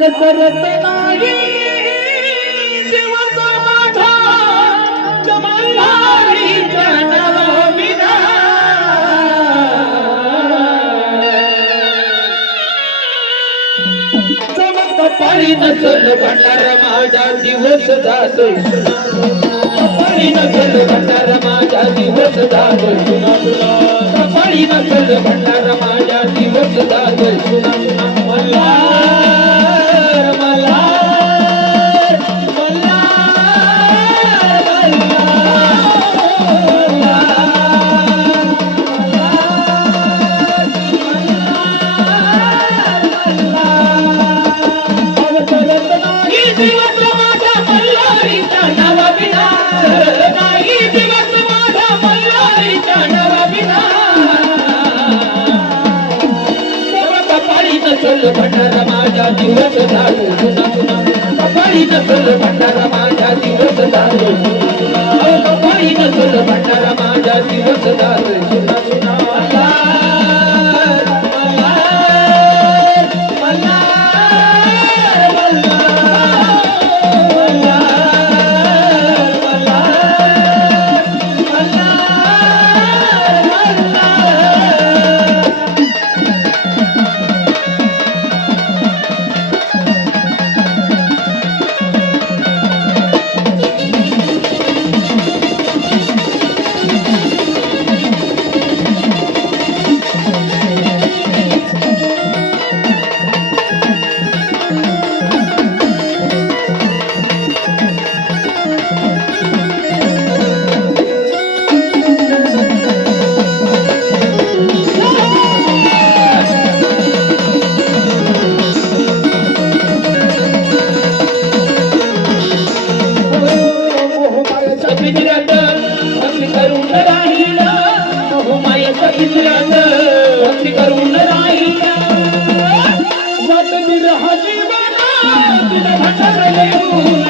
कसरत नाही माझा चमक नसल भंडार माझा दिवस जातोय पाणी नसल भंडार माझा दिवस जातोय सुना सुना पाळी नसल भंडार माझा दिवस जातोय सुना सुना नसल भंडार माझा दिवस झालो. सुना सुना कपाळी नसल भंडार माझा दिवस दारू कपाळी नसल भंडार माझा दिवस दारू Hallelujah.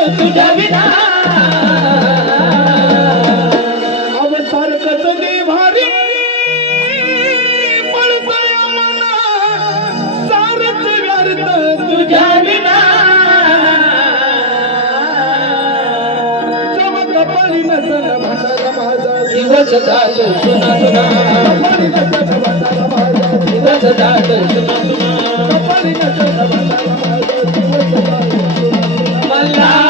तुझ्या विना अवसारकत देवारी पळताय मन सारच व्यर्थ तुझ्या विना चमक नसन भांडारा माझा दिवस सुना सुना नसन माझा दिवस सुना सुना नसन माझा दिवस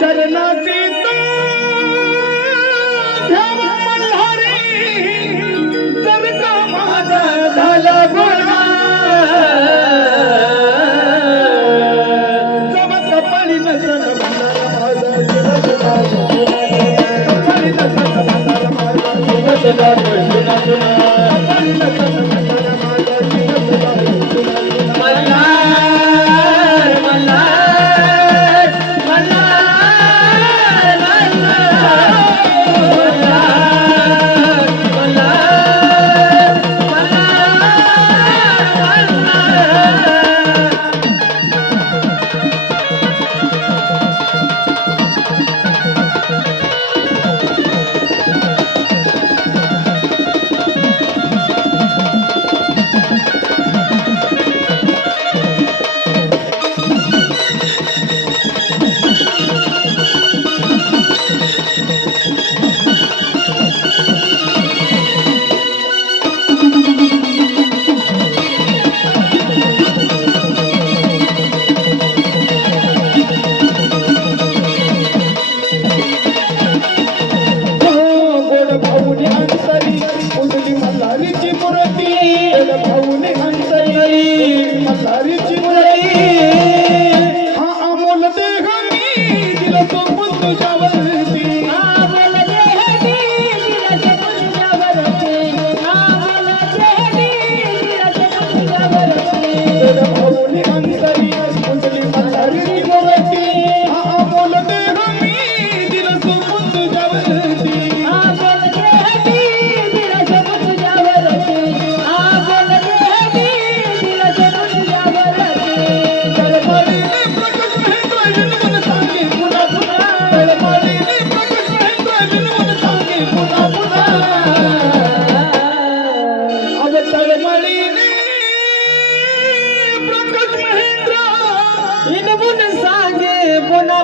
चरणाची तर का माझा झाला गोळा. कपाळी नसन माझा